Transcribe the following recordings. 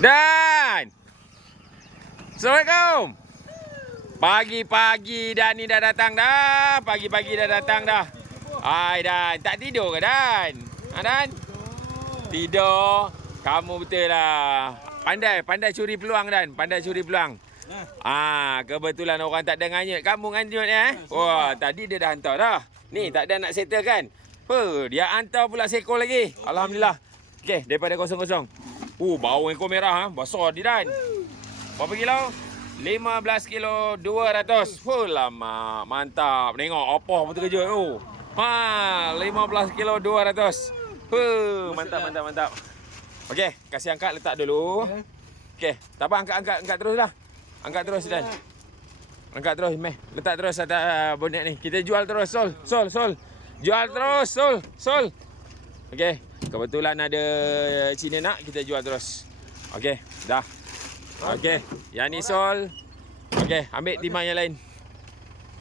Dan Assalamualaikum. Pagi-pagi Dan ni dah datang dah. Pagi-pagi dah datang dah. Hai Dan, tak tidur ke Dan? Ha Dan? Tidur. Kamu betul lah. Pandai curi peluang Dan, pandai curi peluang. Kebetulan orang tak ada nganyut. Kamu nganyut Wah, tadi dia dah hantar dah. Ni tak ada nak settle kan? Dia hantar pula seekor lagi. Alhamdulillah. Okey, daripada kosong-kosong. Bau ekor merah besar dia Dan. Berapa kilo? 15 kilo 200. Lama, mantap. Tengok apa betul kerja tu. 15 kilo 200. Mantap. Okey, kasih angkat, letak dulu. Okey, tak apa, angkat terus lah. Angkat terus Dan. Angkat terus, meh. Letak terus atas bonet ni. Kita jual terus, Sol. Jual terus, Sol. Okey, kebetulan ada Cina nak, kita jual terus. Okey, dah. Okey, yang ni Sol. Okey, ambil timbang yang lain.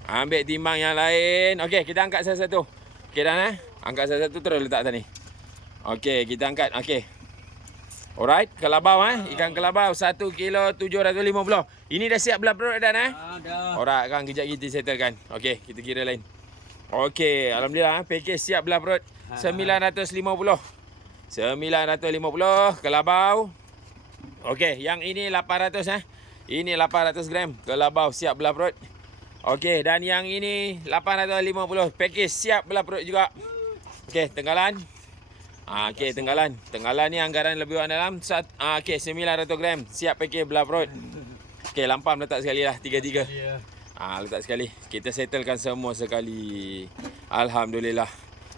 Ambil timbang yang lain. Okey, kita angkat satu-satu. Okey Dan angkat satu-satu terus letak atas ni. Okey, kita angkat. Okey. Alright, kelabau ikan kelabau 1 kilo 750. Ini dah siap belah perut Dan Dah. Alright, kan kejap kita settlekan. Okey, kita kira lain. Okey, alhamdulillah package siap belah perut 950. 950 kelabau. Okey, yang ini 800 Ini 800 gram kelabau siap belah perut. Okey, dan yang ini 850 package siap belah perut juga. Okey, tenggalan. Okey, tenggalan. Tenggalan ni anggaran lebih kurang dalam 900 gram siap package belah perut. Okey, lampam letak sekali lah 3-3. Letak sekali. Kita settlekan semua sekali. Alhamdulillah.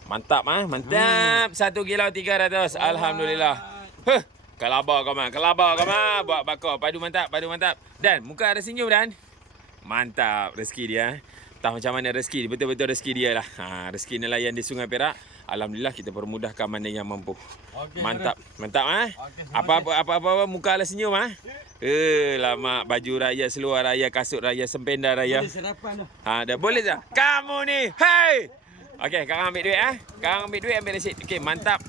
Mantap mantap. 1 kilo 300. Alhamdulillah. Kelabau kau buat bakar. Padu mantap. Dan muka ada senyum Dan. Mantap rezeki dia. Tahu macam mana rezeki, betul-betul rezeki dia lah. Rezeki nelayan di Sungai Perak. Alhamdulillah kita permudahkan mana yang mampu. Mantap. Apa-apa muka ada senyum lama baju raya, seluar raya, kasut raya, sempenda raya. Boleh sarapan dah boleh dah. Kamu ni, hey. Okey, kau ambil duit Kau ambil duit, ambil resit. Okey, mantap.